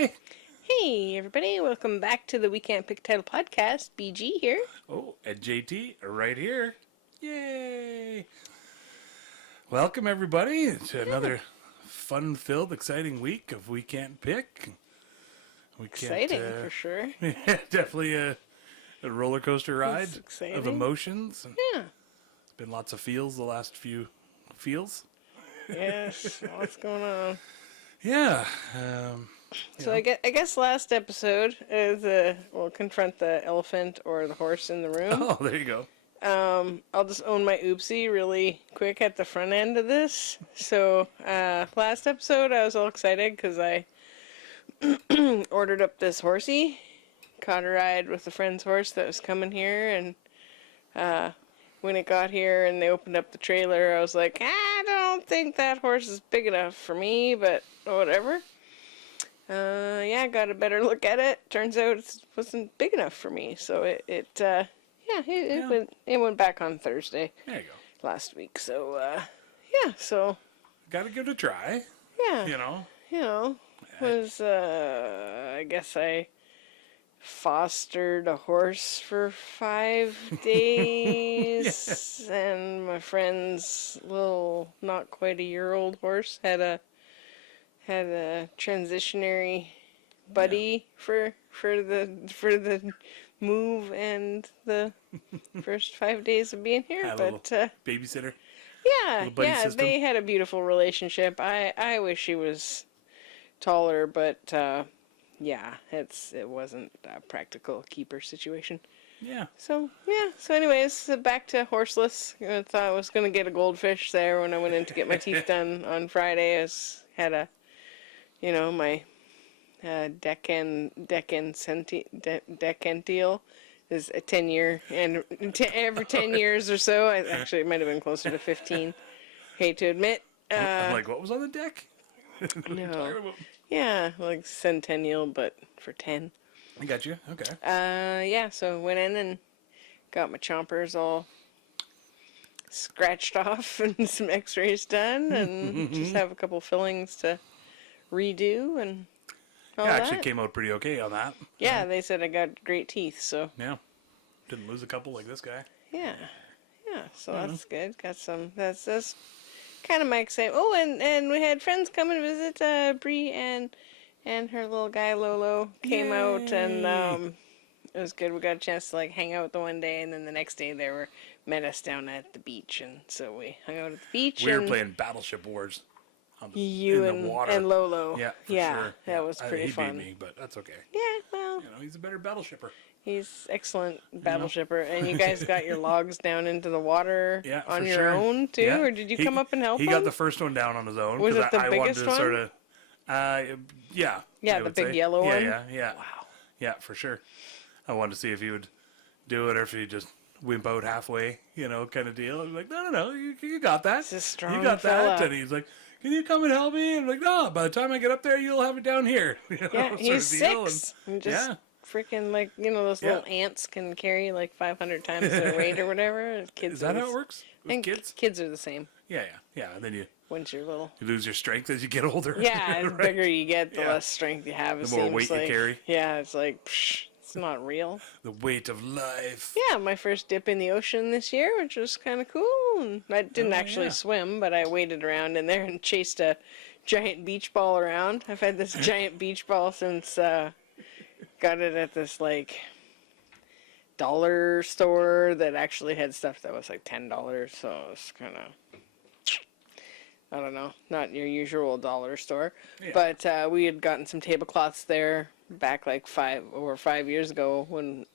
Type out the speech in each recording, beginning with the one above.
everybody. Hey, everybody. Welcome back to the We Can't Pick Title podcast. BG here. Oh, and JT right here. Yay. Welcome, everybody, to another fun-filled, exciting week of We Can't Pick. Exciting, for sure. Yeah, definitely a roller coaster ride of emotions. Yeah. It's been lots of feels the last few feels. Yes, what's going on? Yeah. So I guess last episode is we'll confront the elephant or the horse in the room. Oh, there you go. I'll just own my oopsie really quick at the front end of this. So last episode I was all excited because I ordered up this horsey, caught a ride with a friend's horse that was coming here, and when it got here and they opened up the trailer, I was like, I don't think that horse is big enough for me, but whatever. Yeah, got a better look at it. Turns out it wasn't big enough for me, so it went back on Thursday. There you go. Last week, so so got to give it a try. Yeah, You know. Was I guess I fostered a horse for 5 days, and my friend's little, not quite a year old horse had a transitionary buddy for the move and the first 5 days of being here. But babysitter. Yeah, they had a beautiful relationship. I wish he was taller, but it wasn't a practical keeper situation. Yeah. So anyways, back to horseless. I thought I was gonna get a goldfish there when I went in to get my teeth done on Friday. Had my decential is a 10-year, and every 10 years or so, actually it might have been closer to 15. Hate to admit. I'm like, what was on the deck? No. Yeah, like centennial, but for 10. I got you. Okay. So went in and got my chompers all scratched off and some x-rays done, and just have a couple fillings to redo and all that. Actually came out pretty okay on that. Yeah, they said I got great teeth, so. Yeah. Didn't lose a couple like this guy. Yeah, so that's good. Got some, that's kind of my excitement. Oh, and we had friends come and visit. Bree and her little guy Lolo came out, and it was good. We got a chance to hang out the one day, and then the next day they met us down at the beach, and so we hung out at the beach. We were playing Battleship Wars. In the water. And Lolo. Yeah, for sure. That was pretty fun. He beat me, but that's okay. Yeah, well. He's a better battleshipper. He's excellent battleshipper, and you guys got your logs down into the water on your own too, or did you come up and help him? He got the first one down on his own. Was it the biggest one? Sort of, yeah, the big yellow one. Yeah. Wow. Yeah, for sure. I wanted to see if he would do it or if he'd just wimp out halfway, kind of deal. I'm like, no, you got that. He's a strong You got fella. that, and he's like, can you come and help me? And I'm like, no, by the time I get up there, you'll have it down here. Yeah, he's 6. And just freaking those little ants can carry 500 times their weight or whatever. Kids. Is that how it works with kids? Kids are the same. Yeah. And then once you're little, you lose your strength as you get older. Yeah, the bigger you get, the less strength you have. The more weight you carry. Yeah, it's it's not real. The weight of life. Yeah, my first dip in the ocean this year, which was kind of cool. And I didn't actually swim, but I waded around in there and chased a giant beach ball around. I've had this giant beach ball since got it at this dollar store that actually had stuff that was $10. So it was kind of, I don't know, not your usual dollar store. Yeah. But we had gotten some tablecloths there back 5 years ago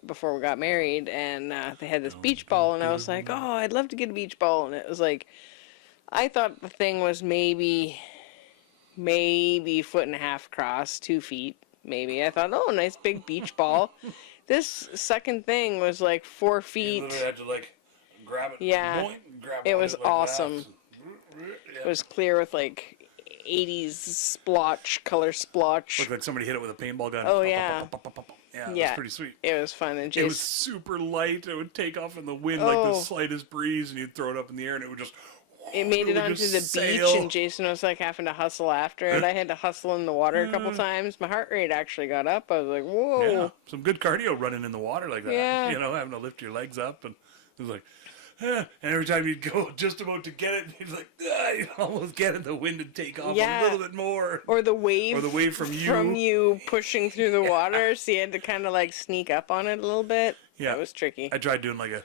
before we got married, and they had this beach ball, and I was like, oh, I'd love to get a beach ball. And it was I thought the thing was maybe 1.5 foot across, 2 feet maybe. I thought, oh, nice big beach ball. This second thing was 4 feet. You literally had to grab it. Yeah, point and grab it was awesome. Yeah. It was clear with 80s color splotch. Looked like somebody hit it with a paintball gun. Oh, yeah. Yeah, it was pretty sweet. It was fun. And it was super light. It would take off in the wind like the slightest breeze, and you'd throw it up in the air, and it would just... it made it We onto just the sail. beach, and Jason was like having to hustle after it. I had to hustle in the water a couple times. My heart rate actually got up. I was like, whoa. Yeah, some good cardio running in the water like that. Yeah. You know, having to lift your legs up, and it was like, and every time you'd go just about to get it, he's like, you'd almost get it, the wind would take off a little bit more. Or the wave from you. From you pushing through the water, so you had to kind of like sneak up on it a little bit. Yeah. That was tricky. I tried doing like a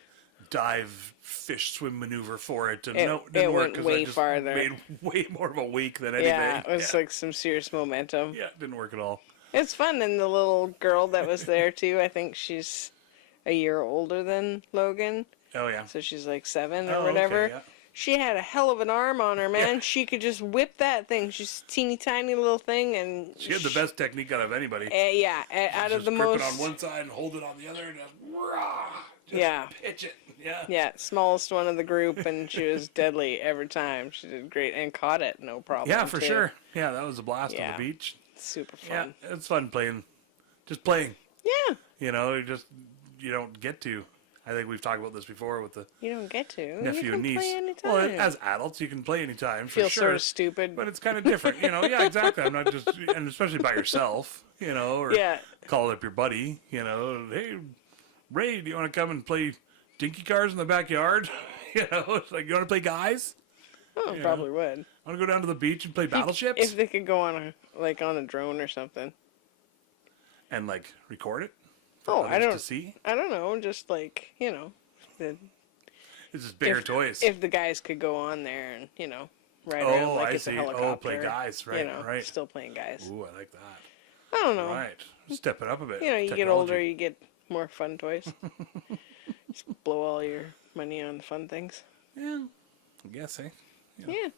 dive fish swim maneuver for it, and It- no, it it didn't work went because way I just farther. made way more of a wake than anything. Yeah, it was like some serious momentum. Yeah, it didn't work at all. It's fun, and the little girl that was there too, I think she's a year older than Logan, Oh yeah. so she's like 7 or Oh, whatever. okay, yeah. She had a hell of an arm on her, man. Yeah. She could just whip that thing. She's a teeny tiny little thing, and She had the best technique out of anybody. out of Just the grip most. it on one side and hold it on the other, and just Yeah. pitch it. Yeah. Yeah, smallest one of the group, and she was deadly every time. She did great and caught it, no problem. Yeah, for too. sure. Yeah, that was a blast Yeah. on the beach. Super Yeah, fun. it's fun playing. Just playing. Yeah, You know, you don't get to. I think we've talked about this before with the you don't get to. nephew you can and niece. play anytime. Well, as adults, you can play anytime for Feel sure. sort of stupid. But it's kind of different, you know. Yeah, exactly. I'm not just, and especially by yourself, you know, or Yeah. call up your buddy, you know. Hey, Ray, do you want to come and play dinky cars in the backyard? You know, it's like, you want to play guys? Oh, you probably would. Want to go down to the beach and play battleships If they could go on a drone or something. and like record it for Oh, others I don't. to see? I don't know. Just like the, It's just bigger toys. if the guys could go on there and ride Oh, around like I it's see. a Oh, helicopter. play guys, right, right. Still playing guys. Ooh, I like that. I don't know. Right, step it up a bit. You get Technology. older, you get more fun toys. Just blow all your money on fun things. Yeah, I guess, eh? You know, Yeah,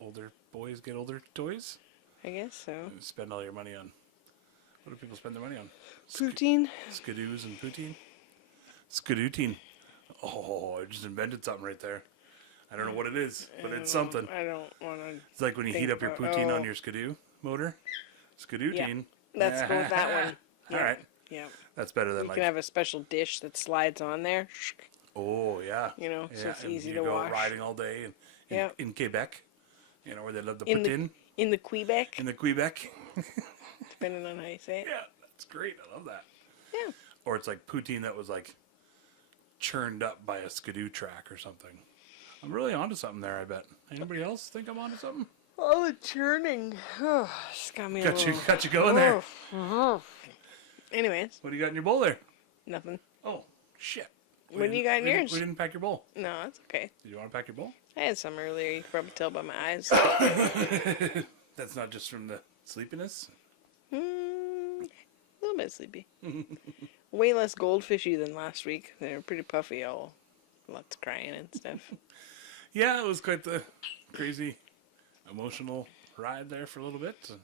older boys get older toys. I guess so. Spend all your money on. What do people spend their money on? Poutine. Skidoos and poutine. SKIDOUTINE. Oh, I just invented something right there. I don't know what it is, but it's something. I don't want to. It's like when you heat up your poutine on your Skidoo motor. SKIDOUTINE. Let's go with that one. All right. Yeah. That's better than You like. can have a special dish that slides on there. Oh yeah. So it's and easy you to go wash. riding all day in Quebec. You know where they love to In put the- in In the Quebec, in the Quebec. depending on how you say it. Yeah, that's great. I love that. Yeah. Or it's like poutine that was like churned up by a skidoo track or something. I'm really onto something there, I bet. Anybody else think I'm onto something? Oh, the churning. Oh, it's got me a little... Got you going there. Oh. Anyways, What do you got in your bowl there? nothing. Oh, shit. What do you got in yours? We didn't pack your bowl. No, that's okay. Did you want to pack your bowl? I had some earlier. You can probably tell by my eyes. That's not just from the sleepiness. A little bit sleepy. Way less goldfishy than last week. They were pretty puffy, all lots of crying and stuff. Yeah, it was quite the crazy, emotional ride there for a little bit. And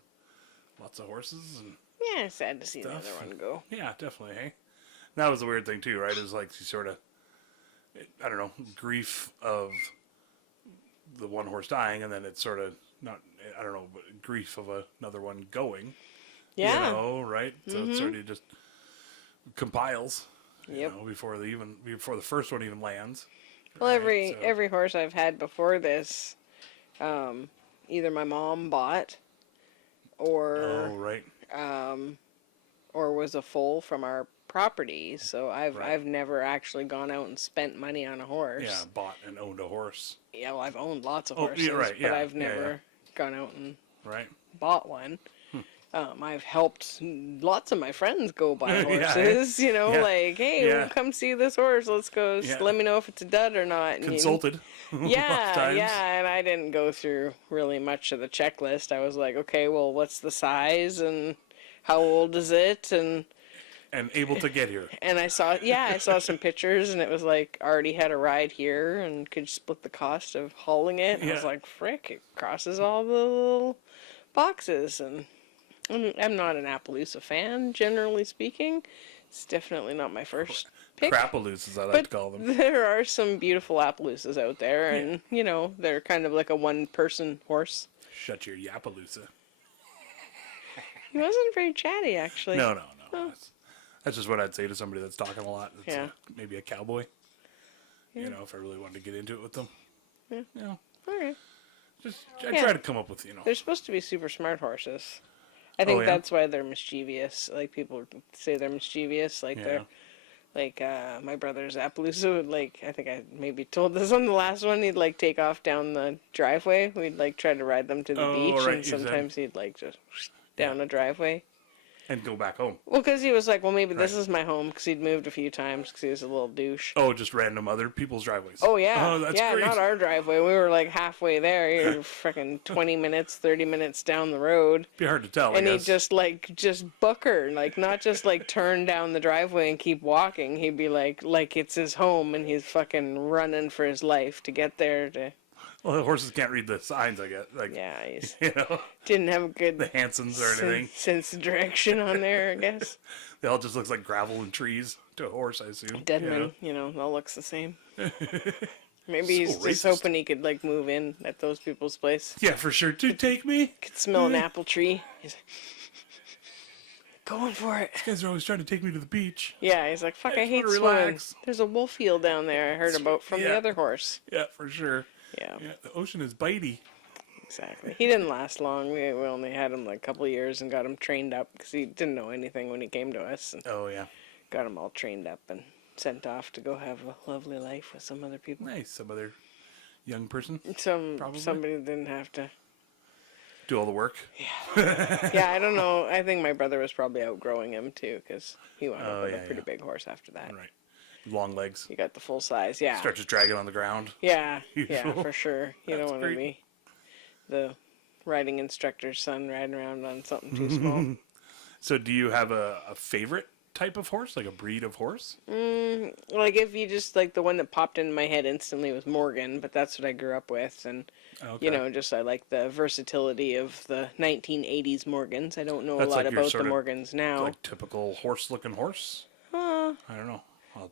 lots of horses and Yeah, sad to see the Stuff. other one go. yeah, definitely. Hey, that was the weird thing too, right? It was like you sort of, I don't know, grief of the one horse dying, and then it's sort of not, I don't know, but grief of another one going. Yeah. You know, right? So it sort of just compiles. Yep. You know, before the first one even lands. Well, right? So- every horse I've had before this, either my mom bought, or Oh, right. or was a foal from our property. So Right. I've never actually gone out and spent money on a horse. Yeah, bought and owned a horse. Yeah, well, I've owned lots of Oh, horses, yeah, right, but yeah, I've yeah, never gone out and Right. bought one. I've helped lots of my friends go buy Yeah, horses. yeah. Like, hey, Yeah. come see this horse. Let's go. Yeah. Let me know if it's a dud or not. And Consulted. Yeah, times. yeah, and I didn't go through really much of the checklist. I was like, okay, well, what's the size and how old is it? And able to get here. I saw some pictures, and it was like already had a ride here and could split the cost of hauling it. And I was Yeah. like, frick, it crosses all the little boxes. And I'm not an Appaloosa fan, generally speaking. It's definitely not my first pick. Crapaloos, as I like But to call them. there are some beautiful Appaloosas out there, and they're kind of like a one-person horse. Shut your yapaloosa. He wasn't very chatty, actually. No. That's just what I'd say to somebody that's talking a lot. That's Yeah. maybe a cowboy. Yeah. You know, if I really wanted to get into it with them. Yeah. You know, Okay. I try to come up with, They're supposed to be super smart horses. I think that's why they're mischievous. Like, people say they're mischievous. Like, they're... Like, my brother's Appaloosa would, like, I think I maybe told this on the last one, he'd, like, take off down the driveway. We'd, like, try to ride them to the beach, right, and sometimes he'd, like, just down the driveway. And go back home. Well, because he was like, well, maybe this is my home, because he'd moved a few times, because he was a little douche. Oh, just random other people's driveways. Oh, yeah. Oh, that's yeah, great. not our driveway. We were, like, halfway there. You're freaking 20 minutes, 30 minutes down the road. Be hard to tell, And I he'd guess. just book her. Like, not just, like, turn down the driveway and keep walking. He'd be like it's his home, and he's fucking running for his life to get there to... Well, the horses can't read the signs, I guess. Like, Yeah, he's... You know, Didn't have a good... the Hansons or anything. sense of direction on there, I guess. They all just looks like gravel and trees to a horse, I assume. Deadman, all looks the same. Maybe So he's just racist. hoping he could, like, move in at those people's place. Yeah, for sure. Dude, take me. Could smell an apple tree. He's like, going for it. You guys are always trying to take me to the beach. Yeah, he's like, fuck, I just hate wanna swimming. relax. There's a wolf field down there I heard about from the Yeah. other horse. Yeah, for sure. Yeah, Yeah, the ocean is bitey. exactly. He didn't last long. We only had him, like, a couple of years and got him trained up because he didn't know anything when he came to us. And Oh, yeah. got him all trained up and sent off to go have a lovely life with some other people. Nice. Some other young person Probably. Somebody didn't have to. do all the work. Yeah, I don't know. I think my brother was probably outgrowing him too, because he wound up with yeah, a pretty big horse after that. Right. Long legs. He got the full size. Yeah. Start just dragging on the ground. Yeah. Yeah, Usual. for sure. You That's don't want to great. be the riding instructor's son riding around on something too small. So do you have a favorite type of horse? Like a breed of horse? Like, if you just, like, the one that popped into my head instantly was Morgan, but that's what I grew up with. And, Okay. just I like the versatility of the 1980s Morgans. I don't know That's a lot like your about the sort of, Morgans now. Like typical horse-looking horse? I don't know.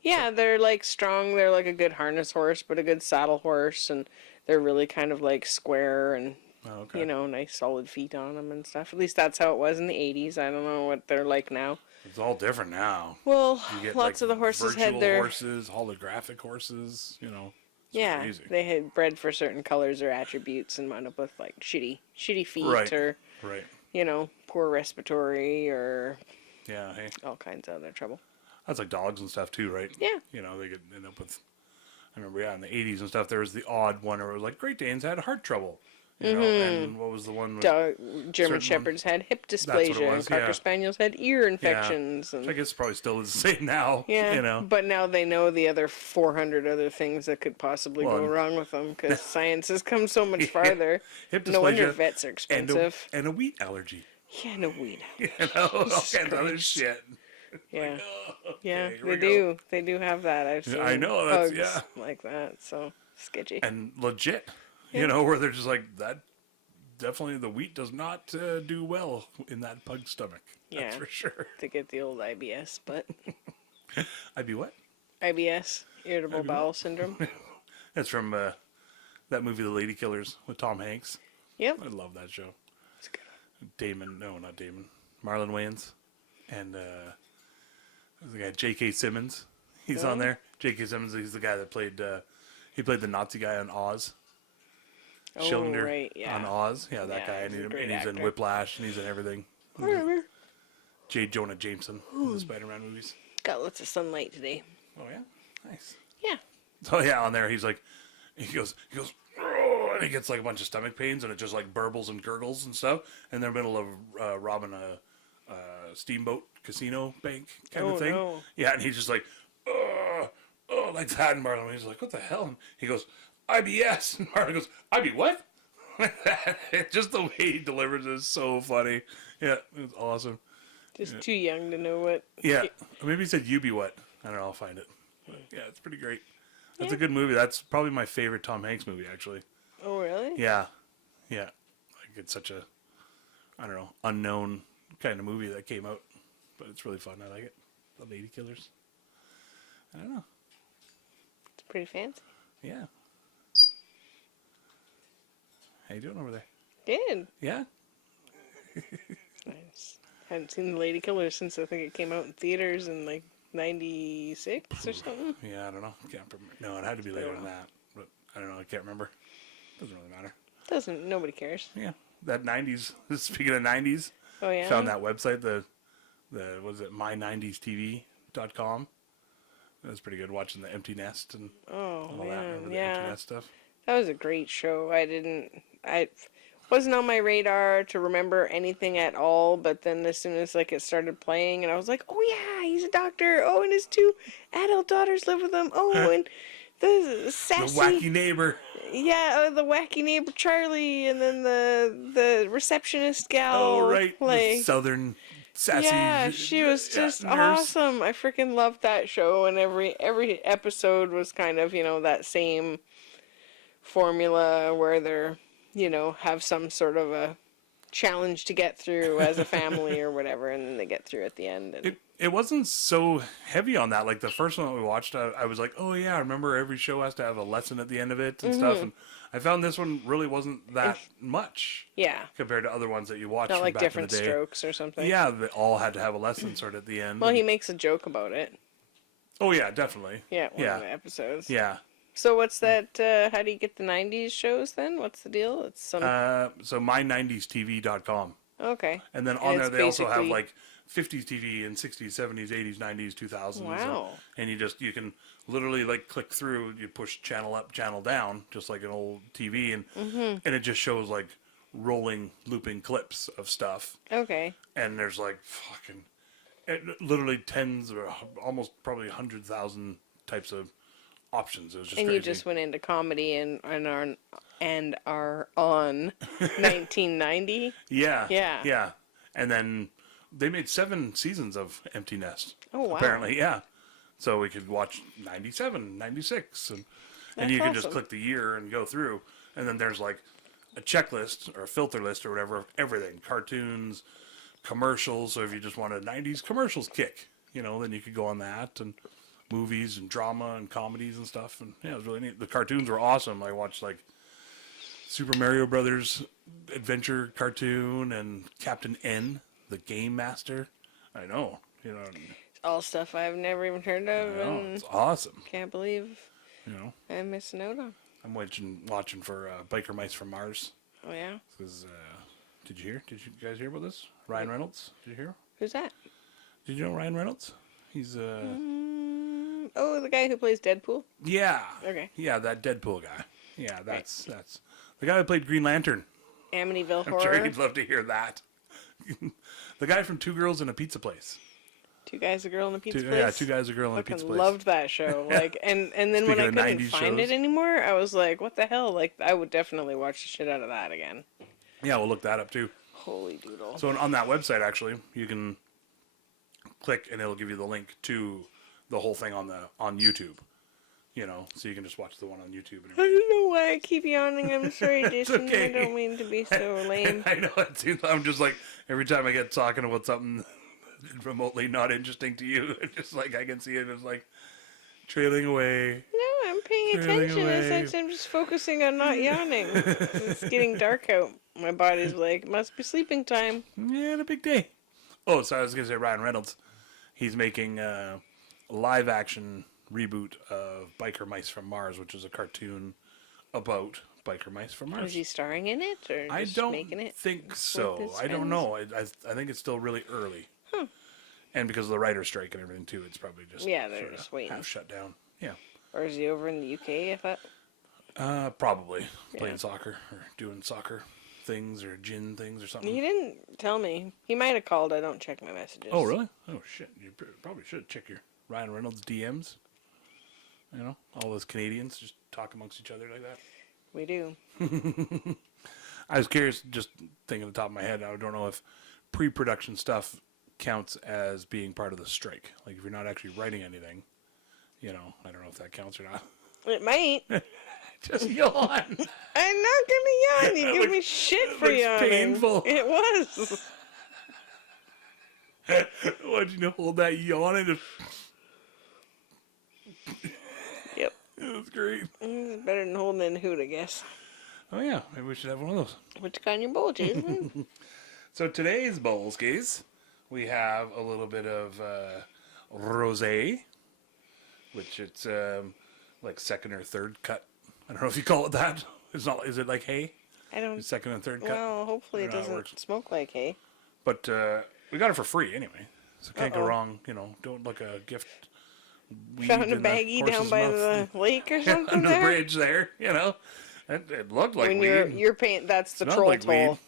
Yeah, they're, like, strong. They're, like, a good harness horse, but a good saddle horse. And they're really kind of, like, square and, Okay. nice solid feet on them and stuff. At least that's how it was in the 80s. I don't know what they're like now. It's all different now. Well, You get, lots like, of the horses had virtual their... horses, holographic horses, It's Yeah, crazy. they had bred for certain colors or attributes and wound up with, like, shitty feet Right. or, Right. poor respiratory or Yeah, hey. all kinds of other trouble. That's like dogs and stuff too, right? Yeah. They could end up with... I remember, in the 80s and stuff, there was the odd one where it was like, Great Danes had heart trouble. And what was the one? German Shepherds had hip what it dysplasia, and was, Cocker yeah. Spaniels had ear infections. I And, guess probably still is the same now. yeah, but now they know the other 400 other things that could possibly go wrong with them because science has come so much farther. Hip No wonder dysplasia vets are expensive. and a wheat allergy. Yeah, no weed. All kinds of other Christ. shit. Yeah. Okay, Yeah, here they we go. do. They do have that. I've seen I know, that's- bugs yeah. like that. So sketchy. And legit. Yeah. Where they're just like, that definitely the wheat does not do well in that pug's stomach. That's Yeah. for sure. To get the old IBS, but I'd be what? IBS, irritable bowel syndrome. That's from that movie, The Lady Killers, with Tom Hanks. Yep. I love that show. It's good. Damon, no, not Damon. Marlon Wayans. And there's the guy, J.K. Simmons. He's on there. J.K. Simmons, he's the guy that played, he played the Nazi guy on Oz. Oh, Schillinger right, yeah. on Oz. Yeah, that Yeah, guy. he's a And, great he's in actor. Whiplash, and he's in everything. Whatever. J. Jonah Jameson in the Spider-Man movies. Got lots of sunlight today. Oh, yeah? Nice. Yeah. So, yeah, on there, he's like, he goes, "Oh," and he gets like a bunch of stomach pains, and it just like burbles and gurgles and stuff. And they're in the middle of robbing a steamboat casino bank kind Oh, of thing. no. Yeah, and he's just like, like that. And Marlon, he's like, what the hell? And he goes, IBS. And Marlon goes, IB what? Just the way he delivers it is so funny. Yeah, it was awesome. Just too young to know what. Yeah, or maybe he said you be what? I don't know. I'll find it. But yeah, it's pretty great. That's a good movie. That's probably my favorite Tom Hanks movie, actually. Oh, really? Yeah, yeah. Like it's such a, I don't know, unknown kind of movie that came out, but it's really fun. I like it. The Lady Killers. I don't know. It's pretty fancy. Yeah. How you doing over there? Good. Yeah. Nice. Hadn't seen The Lady Killer since I think it came out in theaters in like 96 or something. Yeah, I don't know. Can't remember. No, it had to be later than that. But I don't know. I can't remember. Doesn't really matter. Nobody cares. Yeah, that 90s. Speaking of 90s, Oh yeah. found that website. The what is it? My90stv.com. That was pretty good. Watching the Empty Nest and all that. Remember the Empty Nest stuff? That was a great show. I wasn't on my radar to remember anything at all, but then as soon as like it started playing and I was like, oh yeah, he's a doctor. Oh, and his 2 adult daughters live with him. Oh, and the sassy... The wacky neighbor. Yeah, the wacky neighbor Charlie, and then the receptionist gal. Oh, right. Like, the southern sassy... yeah, she was just awesome. I freaking loved that show, and every episode was kind of, that same formula where they're, have some sort of a challenge to get through as a family or whatever, and then they get through at the end. And... It wasn't so heavy on that. Like the first one that we watched, I was like, oh yeah, I remember every show has to have a lesson at the end of it and stuff. And I found this one really wasn't that much. Yeah. Compared to other ones that you watched. Not from like back Different in the day. Strokes or something. Yeah, they all had to have a lesson sort of at the end. Well, he makes a joke about it. Oh yeah, definitely. Yeah, one of the episodes. Yeah. So what's that, how do you get the 90s shows then? What's the deal? It's some... so my90stv.com. Okay. And then on there they also have like 50s TV and 60s, 70s, 80s, 90s, 2000s. Wow. And you can literally like click through, you push channel up, channel down, just like an old TV, and it just shows like rolling, looping clips of stuff. Okay. And there's like literally tens or almost probably 100,000 types of options. It was just and crazy. you just went into comedy and are on 1990. Yeah. And then they made 7 seasons of Empty Nest. Oh wow. Apparently, yeah. So we could watch 97, 96, and you can just click the year and go through. And then there's like a checklist or a filter list or whatever of everything. Cartoons, commercials. So if you just want a 90s commercials kick, then you could go on that, and movies and drama and comedies and stuff. And yeah, it was really neat. The cartoons were awesome. I watched like Super Mario Brothers adventure cartoon and Captain N, the Game Master. I know, All stuff I've never even heard of. I know, and it's awesome. Can't believe I'm missing out on. I'm watching for Biker Mice from Mars. Oh yeah. Because did you hear? Did you guys hear about this? Ryan Reynolds. Did you hear? Who's that? Did you know Ryan Reynolds? He's Oh, the guy who plays Deadpool. Yeah. Okay. Yeah, that Deadpool guy. Yeah, that's the guy who played Green Lantern. Amityville Horror. I'm sure he'd love to hear that. The guy from Two Girls in a Pizza Place. 2 Guys, a Girl in a Pizza Place. Yeah, 2 Guys, a Girl in a Pizza Place. Loved that show. Like, and then when I couldn't find it anymore, I was like, what the hell? Like, I would definitely watch the shit out of that again. Yeah, we'll look that up too. Holy doodle. So on that website, actually, you can click and it'll give you the link to the whole thing on YouTube. So you can just watch the one on YouTube. And I don't know why I keep yawning. I'm sorry, Jason. Okay. I don't mean to be so lame. I know it too. I'm just like, every time I get talking about something remotely not interesting to you, it's just like I can see it as like trailing away. No, I'm paying attention. It's like I'm just focusing on not yawning. It's getting dark out. My body's like, must be sleeping time. Yeah, a big day. Oh, so I was going to say Ryan Reynolds. He's making a live action reboot of Biker Mice from Mars, which is a cartoon about biker mice from Mars. Is he starring in it, or I just don't making it think so. I don't know. I think it's still really early. Huh. And because of the writer's strike and everything too, it's probably just they're just waiting. half shut down. Yeah. Or is he over in the UK? I thought. Probably playing soccer or doing soccer things or gin things or something. He didn't tell me. He might have called. I don't check my messages. Oh really? Oh shit! You probably should check your Ryan Reynolds DMs. All those Canadians just talk amongst each other like that. We do. I was curious, just thinking on the top of my head, I don't know if pre-production stuff counts as being part of the strike. Like if you're not actually writing anything, I don't know if that counts or not. It might. Just yawn. I'm not gonna yawn. You give me shit for yawning. Painful. It was. Why'd you hold that yawn and Yep. It was great. It's better than holding in a hoot, I guess. Oh yeah, maybe we should have one of those. Which kind your bowl, Jason? So today's bowls, guys, we have a little bit of rosé, which it's like second or third cut, I don't know if you call it that. It's not. Is it like hay? I don't. Second and third cut. Well, hopefully I it don't know how it doesn't smoke like hay. But we got it for free anyway, so can't go Uh-oh. wrong. You know, don't look a gift. Weed Found a in the baggie down horse's by mouth the lake or something under the there. bridge there. You know, it looked like When weed. you're paying, that's the Smelled troll like toll. weed.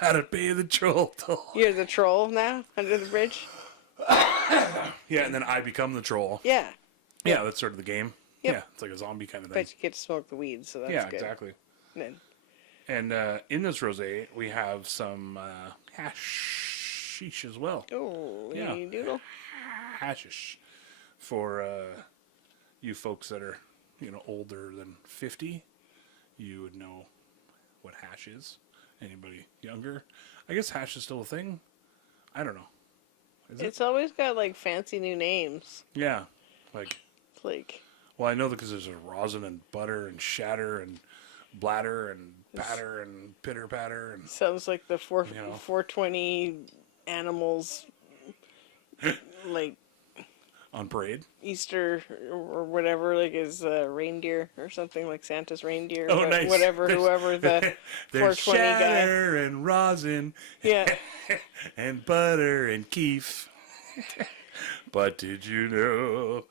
Gotta pay the troll toll. You're the troll now under the bridge. Yeah, and then I become the troll. Yeah, Yeah, that's sort of the game. Yep. Yeah, it's like a zombie kind of thing. but you get to smoke the weed, so that's Yeah, good. exactly. Then, And in this rosé, we have some hashish as well. oh, Yeah. you doodle. Hashish for you folks that are, you know, older than 50. You would know what hash is. Anybody younger? I guess hash is still a thing. I don't know. Is it? It's always got like fancy new names. Yeah, like. It's like Well, I know because there's a rosin and butter and shatter and bladder and patter and pitter patter and sounds like the You know. 420 animals, like on parade. Easter or whatever, like is reindeer or something like Santa's reindeer. Oh, but nice. Whatever, There's- whoever the There's 420 guy. shatter and rosin Yeah. and butter and keef. But did you know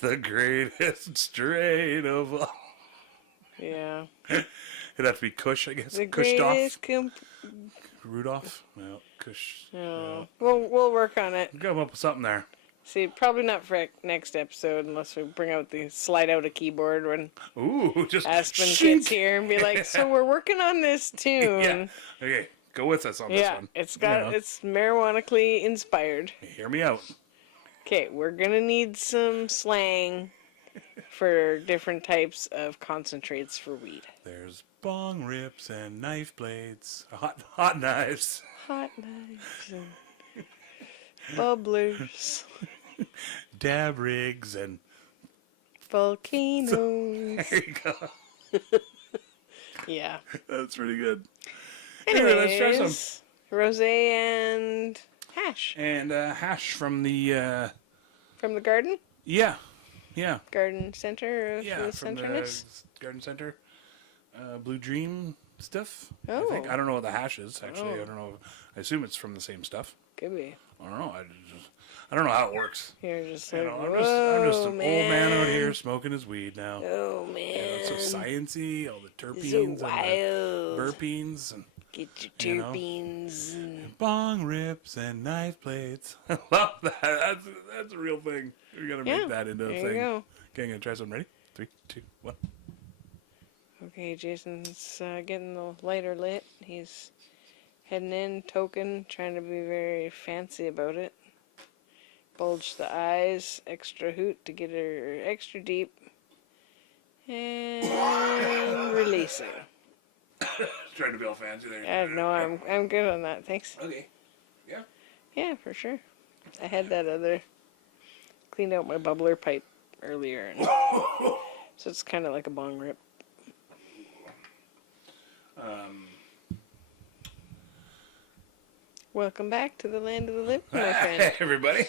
the greatest strain of all? Yeah. It'd have to be Kush, I guess. The Kushdorf. greatest Rudolph? No, Kush. No. We'll work on it. Come up with something there. See, probably not for next episode unless we bring out the slide out a keyboard when Ooh, just Aspen shink. gets here and be like, so we're working on this tune. Yeah. Okay, go with us on this Yeah, one. it's got You know, it's marijuanically inspired. hear me out. Okay, we're gonna need some slang for different types of concentrates for weed. There's bong rips and knife blades, hot knives. Hot knives and bubblers, Dab rigs and volcanoes. there you go. Yeah. That's pretty good. Anyway, let's try some. Anyways, rosé and hash And hash from the from the garden yeah garden center of the from the centerness. garden center, Blue Dream stuff. Oh. I don't know what the hash is actually. Oh. I don't know. I assume it's from the same stuff. Could be. I don't know. I don't know how it works. You're just You like, know, whoa, I'm just an old man out man. here smoking his weed now. Oh You know, man, it's so sciencey, all the This is terpenes and wild. the burpeens and Get your you know. terpenes. And... bong rips and knife blades. I love that. That's a real thing. We're gonna Yeah, make that into a there thing. you go. Okay, I'm gonna try something. Ready? 3, 2, 1. Okay, Jason's getting the lighter lit. He's heading in, token, trying to be very fancy about it. Bulge the eyes, extra hoot to get her extra deep. And releasing. Trying to be all fancy there. I don't know, I'm good on that, thanks. Okay. Yeah. Yeah, for sure. I had that other, cleaned out my bubbler pipe earlier. And so it's kind of like a bong rip. Welcome back to the land of the living, my Hey, friend. everybody.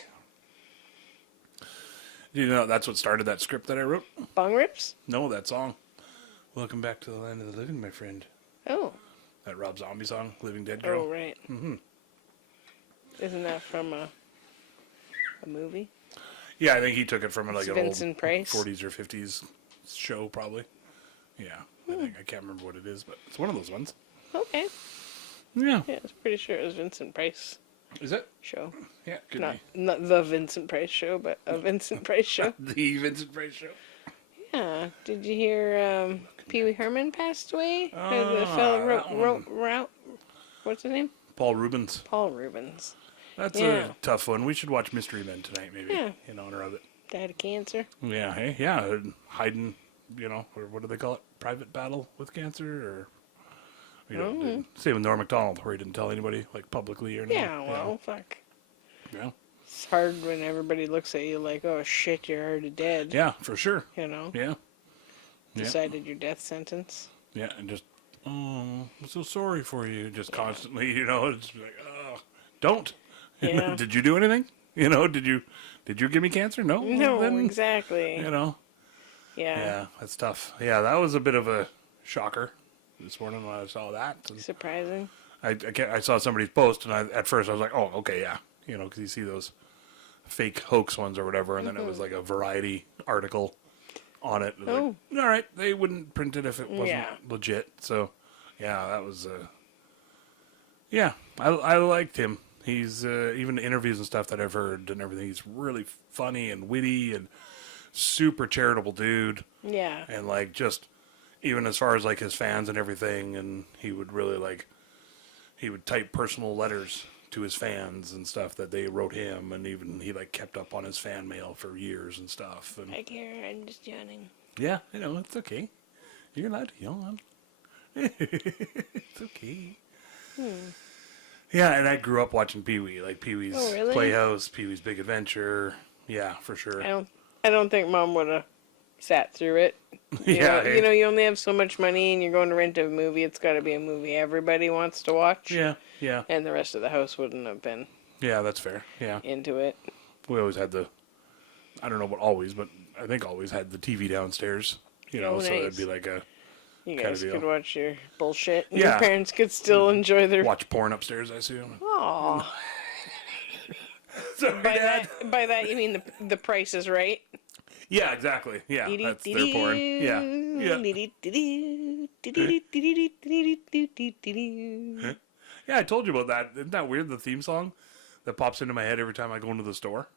Do you know that's what started that script that I wrote? Bong rips? No, that song. Welcome back to the land of the living, my friend. Oh. That Rob Zombie song, Living Dead Girl. Oh, right. Mm-hmm. Isn't that from a movie? Yeah, I think he took it from like It's an Vincent old Price. 40s or 50s show, probably. Yeah, I can't remember what it is, but it's one of those ones. Okay. Yeah. Yeah, I was pretty sure it was Vincent Price Is it? show. Yeah, could Not the Vincent Price show, but a Vincent Price show. be. The Vincent Price show. Yeah. Did you hear Pee Wee Herman passed away? The Ah, fellow that wrote, what's his name? Paul Reubens. Paul Reubens. That's Yeah. a tough one. We should watch Mystery Men tonight, maybe, Yeah. in honor of it. Died of cancer. Yeah, hey, yeah, hiding, you know, or what do they call it? Private battle with cancer, or you know, same with Norm Macdonald, where he didn't tell anybody, like publicly or not. Yeah, well, fuck. Yeah, It's hard when everybody looks at you like, oh shit, you're already dead. yeah, for sure. You know? Yeah, yeah, Decided your death sentence. yeah, and just, oh, I'm so sorry for you, just constantly, you know, it's like, oh, don't. Yeah. Did you do anything? You know, did you give me cancer? No. No, Then, exactly. You know. Yeah, that's tough. Yeah, that was a bit of a shocker this morning when I saw that. And Surprising. I saw somebody's post, and at first I was like, oh, okay, yeah. You know, because you see those fake hoax ones or whatever, and then it was like a Variety article on it. It was like, all right, they wouldn't print it if it wasn't legit. So, yeah, that was... yeah, I liked him. He's, even the interviews and stuff that I've heard and everything, he's really funny and witty and super charitable dude. Yeah. And, like, just, even as far as, like, his fans and everything, and he would really, like, he would type personal letters to his fans and stuff that they wrote him, and even he, like, kept up on his fan mail for years and stuff. And, Hi, Karen, I'm just yawning. yeah, you know, it's okay. You're allowed to yawn. It's okay. Yeah, and I grew up watching Pee-wee, like Pee-wee's Playhouse, Pee-wee's Big Adventure. Yeah, for sure. I don't think Mom would have sat through it. You know, you only have so much money, and you're going to rent a movie. It's got to be a movie everybody wants to watch. Yeah, yeah. And the rest of the house wouldn't have been. Yeah, that's fair. Yeah. Into it. We always had I don't know about always, but I think always had the TV downstairs. You know, so it'd be like a. You guys could watch your bullshit, and your parents could still enjoy their... Watch porn upstairs, I assume. Aww. Sorry, Dad. By that, you mean the Price is Right? Yeah, exactly. Yeah, that's their porn. Yeah. Yeah, I told you about that. Isn't that weird, the theme song that pops into my head every time I go into the store?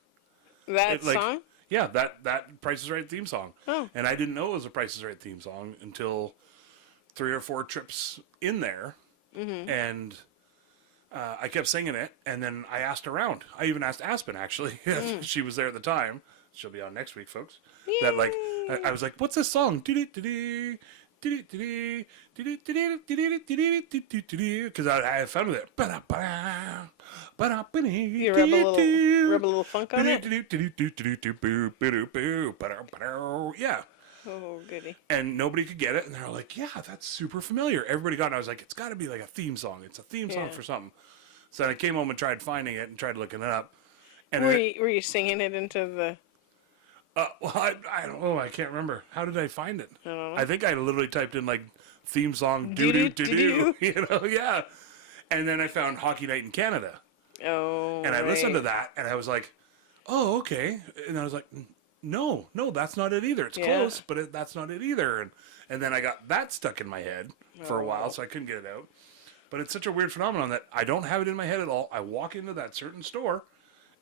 That song? Yeah, that Price is Right theme song. Oh. And I didn't know it was a Price is Right theme song until 3 or 4 trips in there. Mm-hmm. And I kept singing it, and then I asked around. I even asked Aspen, actually. She was there at the time. She'll be on next week, folks. Yay. That, like, I was like, what's this song? Because I had fun with it. You rub a little funk on it? Yeah. Oh, goody. And nobody could get it, and they're like, yeah, that's super familiar. Everybody got it, and I was like, it's got to be like a theme song. It's a theme song for something. So I came home and tried finding it and tried looking it up. And were you singing it into the... well, I don't know. I can't remember. How did I find it? I don't know. I think I literally typed in, like, theme song do-do-do-do. You know, yeah. And then I found Hockey Night in Canada. Oh, and I listened to that, and I was like, oh, okay. And I was like, no, that's not it either. It's close, but that's not it either. And then I got that stuck in my head for a while, so I couldn't get it out. But it's such a weird phenomenon that I don't have it in my head at all. I walk into that certain store,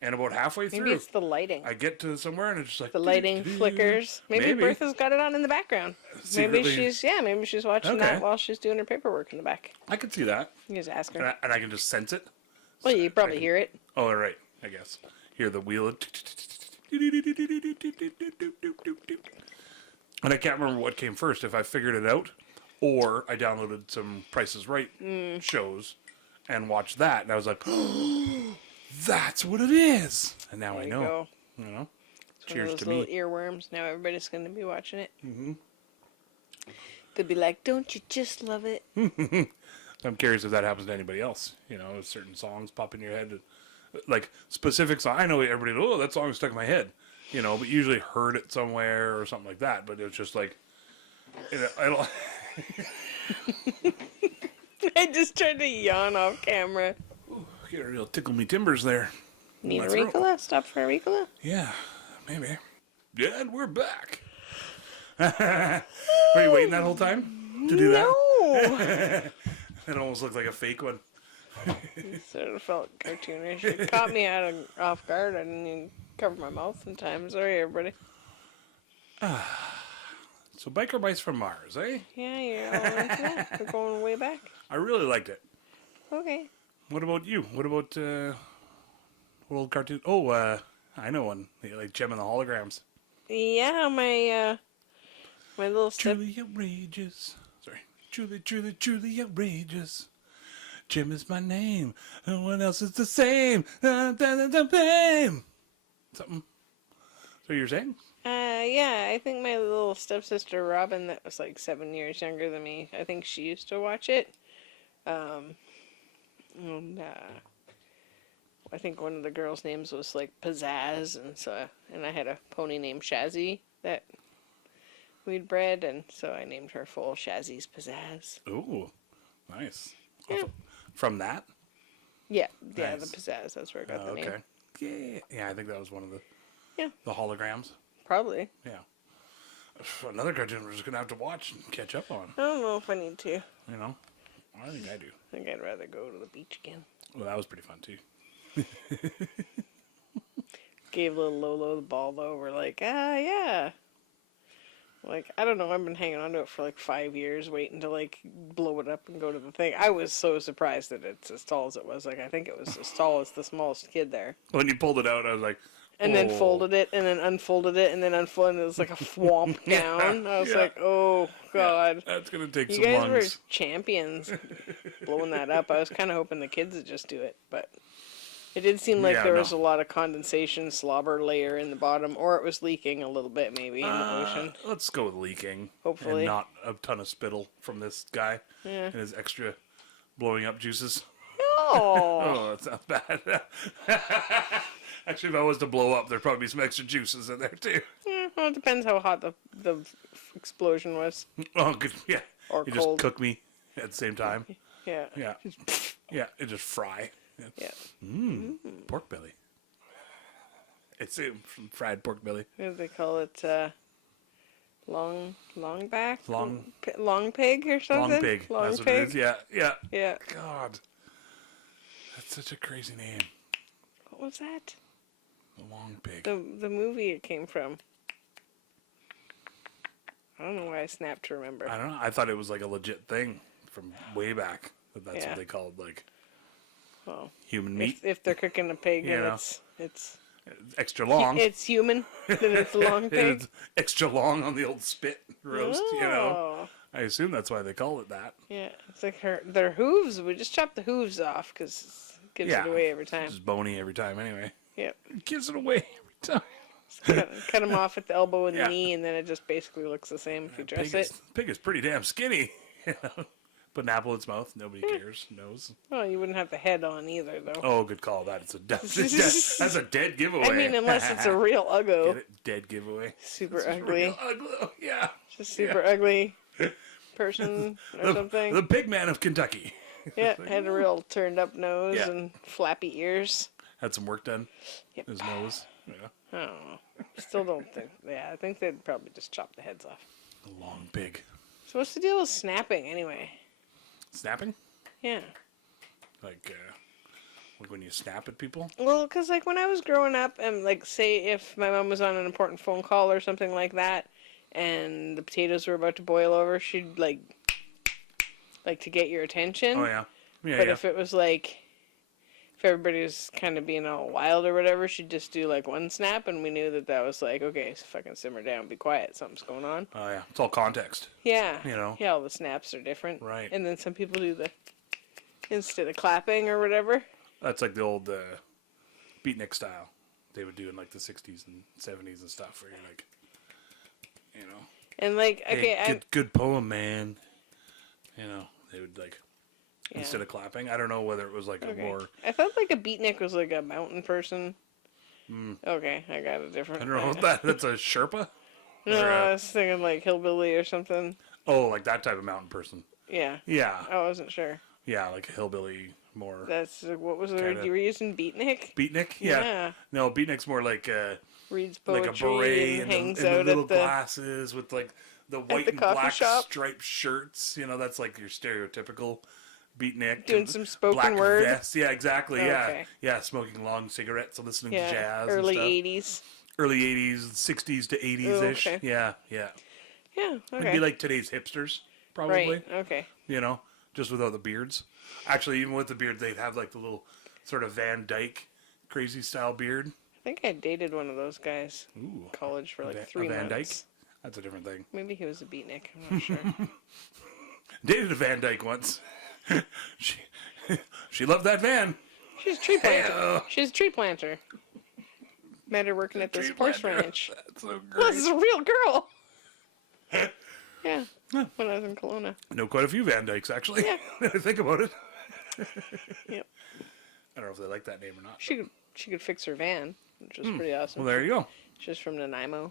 and about halfway through... Maybe it's the lighting. I get to somewhere, and it's just like... The lighting flickers. Maybe Bertha's got it on in the background. Secretly. Maybe she's watching that while she's doing her paperwork in the back. I could see that. You just ask her. And I can just sense it. Well, you probably hear it. Oh, right. I guess. Hear the wheel. And I can't remember what came first, if I figured it out, or I downloaded some Price is Right shows and watched that. And I was like, oh, that's what it is. And now I know. You know? It's cheers to me. Little earworms. Now everybody's going to be watching it. Mm-hmm. They'll be like, don't you just love it? I'm curious if that happens to anybody else. You know, certain songs pop in your head. Like, specific songs. I know everybody, that song stuck in my head. You know, but usually heard it somewhere or something like that. But it was just like... I just tried to yawn off camera. Ooh, get a real tickle me timbers there. Need a Ricola? Stop for a Ricola? Yeah, maybe. Yeah, and we're back. Were you waiting that whole time to do that? No. It almost looked like a fake one. It sort of felt cartoonish. It caught me off guard. I didn't even cover my mouth in time. Sorry, everybody. So Biker Bites from Mars, eh? Yeah, you're all into that. We're going way back. I really liked it. Okay. What about you? What about what old cartoon? Oh, I know one. Like Gem and the Holograms. Yeah, my little step. Truly outrageous. Sorry. Truly outrageous. Jim is my name. No one else is the same. Something. So you're saying? Yeah, I think my little stepsister Robin, that was like 7 years younger than me, I think she used to watch it. And I think one of the girls' names was like Pizzazz, and I had a pony named Shazzy that we'd bred, and so I named her foal Shazzy's Pizzazz. Ooh, nice. Yeah. From that? Yeah, the Nice. Pizzazz. That's where I got the name. Okay. Yeah, I think that was one of the Yeah. the holograms. Probably. Yeah. Another cartoon we're just gonna have to watch and catch up on. I don't know if I need to. You know, I think I do. I think I'd rather go to the beach again. Well, that was pretty fun too. Gave little Lolo the ball though. We're like, yeah. Like, I don't know. I've been hanging on to it for like 5 years, waiting to like blow it up and go to the thing. I was so surprised that it's as tall as it was. Like, I think it was as tall as the smallest kid there. When you pulled it out, I was like, And then "Oh." folded it, and then unfolded it, and then unfolded it. It was like a thwomp down. I was like, oh, God. That's gonna take You some guys lungs. were champions blowing that up. I was kind of hoping the kids would just do it, but it did seem like there was a lot of condensation slobber layer in the bottom, or it was leaking a little bit maybe in the ocean. Let's go with leaking. Hopefully. And not a ton of spittle from this guy Yeah. and his extra blowing up juices. Oh, Oh, that sounds bad. Actually, if I was to blow up, there'd probably be some extra juices in there too. yeah, well, it depends how hot the explosion was. Oh, good. Yeah. Or you cold. just cook me at the same time. Yeah. Yeah. Yeah. It just fry. Yeah. Pork belly. It's from fried pork belly. What do they call it? Long back? Long pig or something? long pig. Long That's pig. what it is. Yeah. Yeah. Yeah. God. That's such a crazy name. What was that? The long pig. The movie it came from. I don't know why I snapped to remember. I don't know. I thought it was like a legit thing from way back. That's Yeah. what they called like Well, human meat. if they're cooking a pig You and know. it's Extra long. it's human, then it's a long pig. It's extra long on the old spit roast, you know. Oh. I assume that's why they call it that. Yeah, it's like their hooves. We just chop the hooves off because it gives it away every time. Just bony every time anyway. Yep. It gives it away every time. Cut them off at the elbow and Yeah. the knee, and then it just basically looks the same if you dress Pig it. pig is pretty damn skinny. You know? Put an apple in its mouth. Nobody cares. Knows. Well, you wouldn't have the head on either, though. Oh, good call. That's a dead giveaway. I mean, unless it's a real Get uggo. it? Dead giveaway. Super It's ugly. real ugly. Yeah. Just super ugly person or something. The pig man of Kentucky. Yeah, had a real turned up nose Yeah. and flappy ears. Had some work done. Yep. His nose. Yeah. I don't know. Still don't think. Yeah, I think they'd probably just chop the heads off. A long pig. So what's the deal with snapping anyway? Snapping? Yeah. Like when you snap at people? Well, because like when I was growing up, and like say if my mom was on an important phone call or something like that, and the potatoes were about to boil over, she'd like to get your attention. Oh, yeah. Yeah, But yeah. if it was like, if everybody was kind of being all wild or whatever, she'd just do like one snap, and we knew that was like, okay, so fucking simmer down, be quiet, something's going on. Oh, yeah. It's all context. Yeah. You know. Yeah, all the snaps are different. Right. And then some people do the, instead of clapping or whatever. That's like the old beatnik style they would do in like the 60s and 70s and stuff where you're like, you know. And like, okay, hey, good poem, man. You know, they would like, Yeah. instead of clapping. I don't know whether it was like a Okay. more, I thought like a beatnik was like a mountain person. Okay, I got a different. I don't know what that, that's a Sherpa? No, Or I was thinking like hillbilly or something. oh, like that type of mountain person. Yeah, Yeah. I wasn't sure. Yeah, like a hillbilly more. That's what was the word Kinda- you were using? Beatnik. Beatnik? Yeah. Yeah. No, beatnik's more like Reads like poetry a beret and and, hangs the, and the out little at the. glasses with like the white the and coffee black shop. striped shirts. You know, that's like your stereotypical beatnik. Doing and some spoken black word. Vest. Yeah, exactly. Yeah, Okay. yeah, smoking long cigarettes and listening to Yeah, jazz. early and stuff. 80s. Early 80s, 60s to 80s ish. okay. Yeah, yeah. Yeah, It'd okay. be like today's hipsters, probably. Right, okay. You know, just without the beards. Actually, even with the beard, they'd have like the little sort of Van Dyke crazy style beard. I think I dated one of those guys in Ooh, college for like a 3 Van Dyke? months. That's a different thing. Maybe he was a beatnik. I'm not sure. Dated a Van Dyke once. she loved that van. She's a tree planter. Hey-o. She's a tree planter. Met her working at this Tree horse planter. ranch. That's so Well, great. this is a real girl. Yeah, when I was in Kelowna. I know quite a few Van Dykes, actually. Yeah. When I think about it. Yep. I don't know if they like that name or not. She could fix her van, which was pretty awesome. Well, there you go. She's from Nanaimo.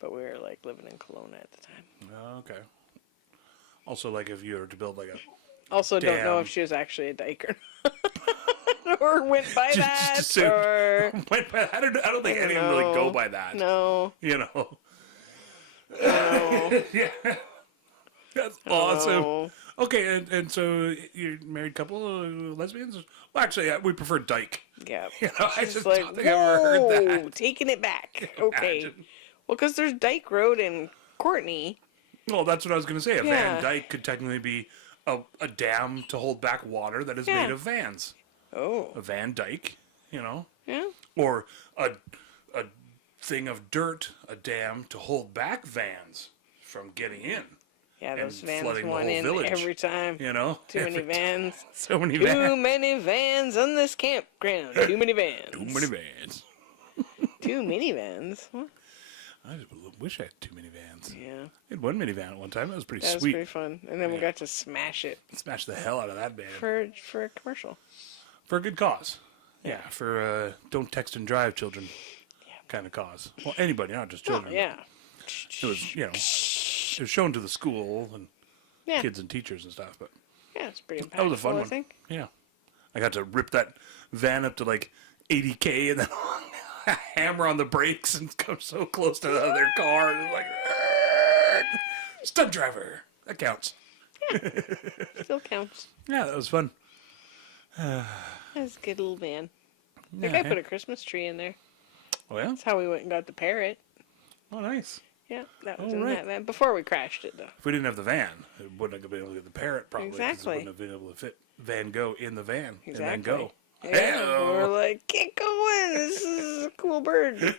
But we were like like living in Kelowna at the time. Oh, okay. Also, like if you were to build like a Also, don't know Damn. if she was actually a dyke or went by that, assumed. or Went by that. I don't think any of them really go by that. no, You know. no. Yeah. That's awesome. No. Okay, and so you're a married couple, lesbians? Well, actually, we prefer dyke. Yeah. You know, I She's just like, don't think I've ever heard whoa, that. taking it back. Okay. Imagine. Well, because there's Dyke Road in Courtney. Well, that's what I was going to say. A Yeah. Van Dyke could technically be a dam to hold back water that is Yeah. made of vans. Oh. A Van Dyke, you know? Yeah. Or a thing of dirt, a dam to hold back vans from getting in. Yeah, those And vans flooding the went whole in village. every time. You know? Too many vans. So many Too vans. many vans on this campground. Too many vans. Too many vans. Too many vans. What? I just wish I had too many vans. Yeah. I had one minivan at one time. That was pretty That was sweet. pretty fun. And then we got to smash it Smash the hell out of that van. for a commercial. For a good cause. Yeah, for don't text and drive children kind of cause. Well, anybody, not just Oh, children. yeah. It was, you know, it was shown to the school and Yeah. kids and teachers and stuff. But Yeah, it's pretty impactful, that was a fun I one. think. Yeah. I got to rip that van up to like 80K and then hammer on the brakes and come so close to the other car. And like, stunt driver. That counts. Still counts. Yeah, that was fun. That's a good little van. I think Yeah, I put a Christmas tree in there. Oh, yeah? That's how we went and got the parrot. Oh, nice. Yeah, that was Oh, in right. that van. Before we crashed it, though. If we didn't have the van, it wouldn't have been able to get the parrot probably. 'cause Exactly. It wouldn't have been able to fit Van Gogh in the van and then Exactly. go. Yeah, Hey-o. we're like, get going. This is a cool bird.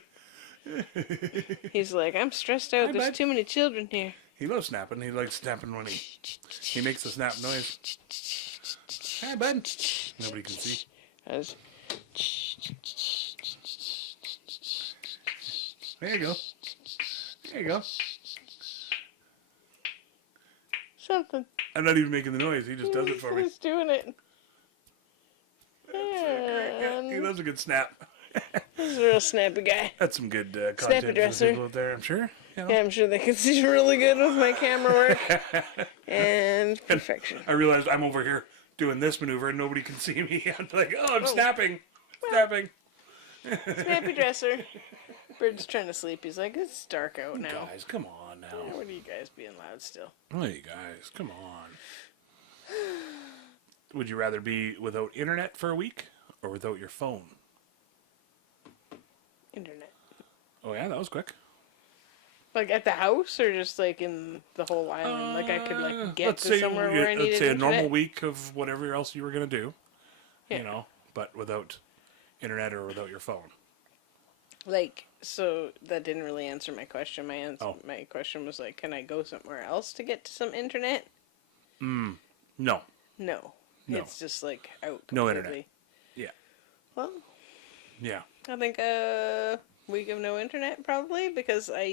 He's like, I'm stressed out. Hi, There's bud. too many children here. He loves snapping. He likes snapping when he makes the snap noise. Hi, bud. Nobody can see. As There you go. There you go. something. I'm not even making the noise. He just does it for me. He's doing it. Yeah, he loves a good snap. He's a real snappy guy. That's some good Snappy content for the dresser. people out there, I'm sure. You know? Yeah, I'm sure they can see really good with my camera work. And perfection. I realized I'm over here doing this maneuver and nobody can see me. I'm like, oh, I'm snapping. Snapping. Snappy dresser. Bird's trying to sleep. He's like, it's dark out now. Guys, come on now. What are you guys being loud still? Hey, guys, come on. Would you rather be without internet for a week or without your phone? Internet. Oh, yeah, that was quick. Like at the house or just like in the whole island? Like I could like get let's to say, somewhere where I needed let's say a internet? normal week of whatever else you were going to do, Yeah. you know, but without internet or without your phone. Like, so that didn't really answer my question. Oh. My question was like, can I go somewhere else to get to some internet? No. No. No. It's just like out No completely. internet. Yeah. Well, Yeah. I think a week of no internet probably because I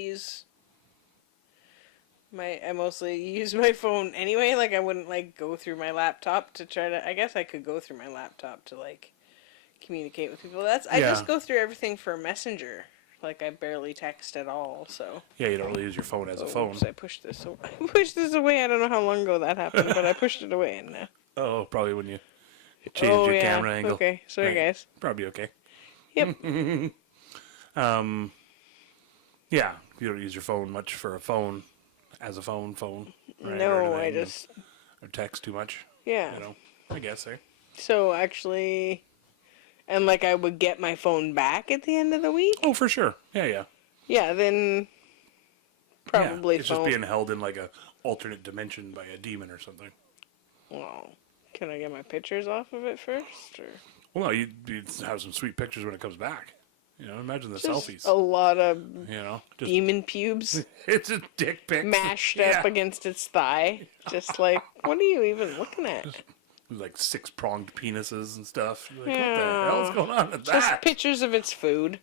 mostly use my phone anyway. Like I wouldn't like go through my laptop to try to. I guess I could go through my laptop to like communicate with people. I Yeah. just go through everything for Messenger. Like I barely text at all. So. Yeah, you don't really use your phone as a phone. Oops, I pushed this. I pushed this away. I don't know how long ago that happened, but I pushed it away and now. Oh, probably when you changed your camera angle. Okay, sorry Right. guys. Probably okay. Yep. Yeah, you don't use your phone much for a phone as a phone. Right, No, or I anything, just or text too much. yeah. You know, I guess there. So actually, and like I would get my phone back at the end of the week. Oh, for sure. Yeah. Yeah, then probably yeah, it's phone. just being held in like a alternate dimension by a demon or something. Well, can I get my pictures off of it first, or Well, no, you'd have some sweet pictures when it comes back. You know, imagine the just selfies. a lot of You know, just demon pubes it's a dick pic mashed Yeah. up against its thigh. Just like, what are you even looking at? like 6-pronged penises and stuff. You're like, Yeah. what the hell's going on with Just that? pictures of its food.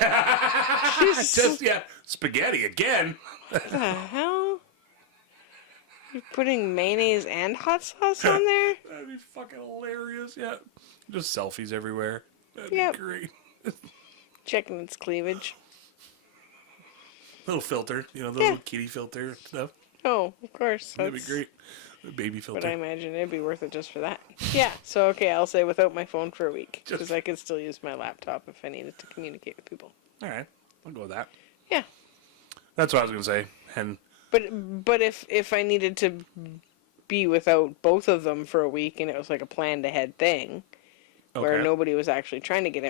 Just yeah, spaghetti again. What the hell? You're putting mayonnaise and hot sauce on there? That'd be fucking hilarious. Yeah, just selfies everywhere. That'd Yep. be great. Checking its cleavage. Little filter, the Yeah. little kitty filter stuff. Oh, of course. That'd be great. The baby filter. But I imagine it'd be worth it just for that. Yeah. So okay, I'll say without my phone for a week because I could still use my laptop if I needed to communicate with people. All right, I'll go with that. Yeah. That's what I was gonna say. And But if I needed to be without both of them for a week and it was like a planned ahead thing where nobody was actually trying to get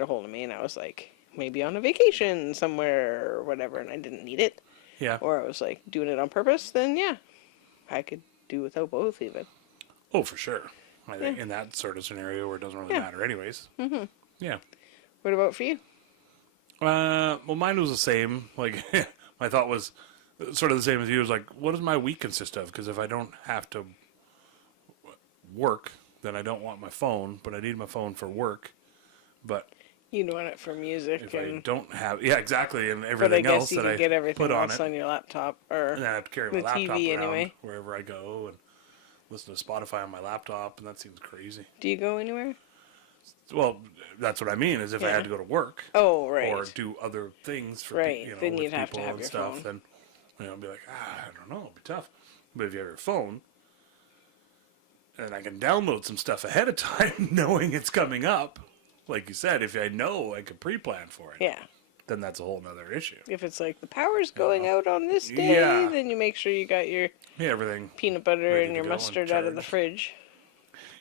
a hold of me, and I was like maybe on a vacation somewhere or whatever, and I didn't need it. Yeah. Or I was like doing it on purpose, then yeah, I could do without both even. Oh, for sure. I think in that sort of scenario where it doesn't really matter anyways. Mm-hmm. Yeah. What about for you? Well, mine was the same. Like, my thought was sort of the same as you. It was like, what does my week consist of? Because if I don't have to work, then I don't want my phone, but I need my phone for work. But You'd want it for music if and I don't have, exactly, and but I everything guess else you that could I get everything put on else it, on your laptop or and then I have to carry the my laptop TV around anyway. wherever I go and listen to Spotify on my laptop, and that seems crazy. Do you go anywhere? Well, that's what I mean. Is if I had to go to work, Oh, right. or do other things for Right, then with you'd have to people have and your stuff, phone. then I'd be like, I don't know, it'd be tough. But if you have your phone, and I can download some stuff ahead of time, knowing it's coming up, like you said, if I know I could pre-plan for it, Yeah. then that's a whole nother issue. If it's like the power's going out on this day, Yeah. then you make sure you got your Yeah, everything, peanut butter Ready and to your go and mustard out of the charged. fridge.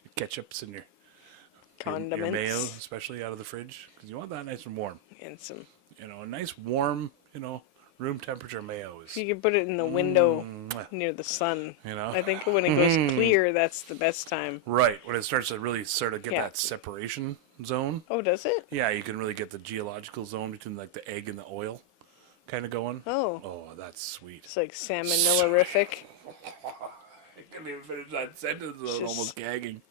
your ketchups and your Condiments. mayo, especially out of the fridge, because you want that nice and warm. And some. A nice warm, room temperature mayo is, You could put it in the window mwah, near the sun. you know. I think when it goes clear, that's the best time. Right, when it starts to really sort of get Yeah. that separation zone. Oh, does it? Yeah, you can really get the geological zone between like the egg and the oil kind of going. Oh. Oh, that's sweet. It's like salmonellarific. I couldn't even finish that sentence without Just- almost gagging.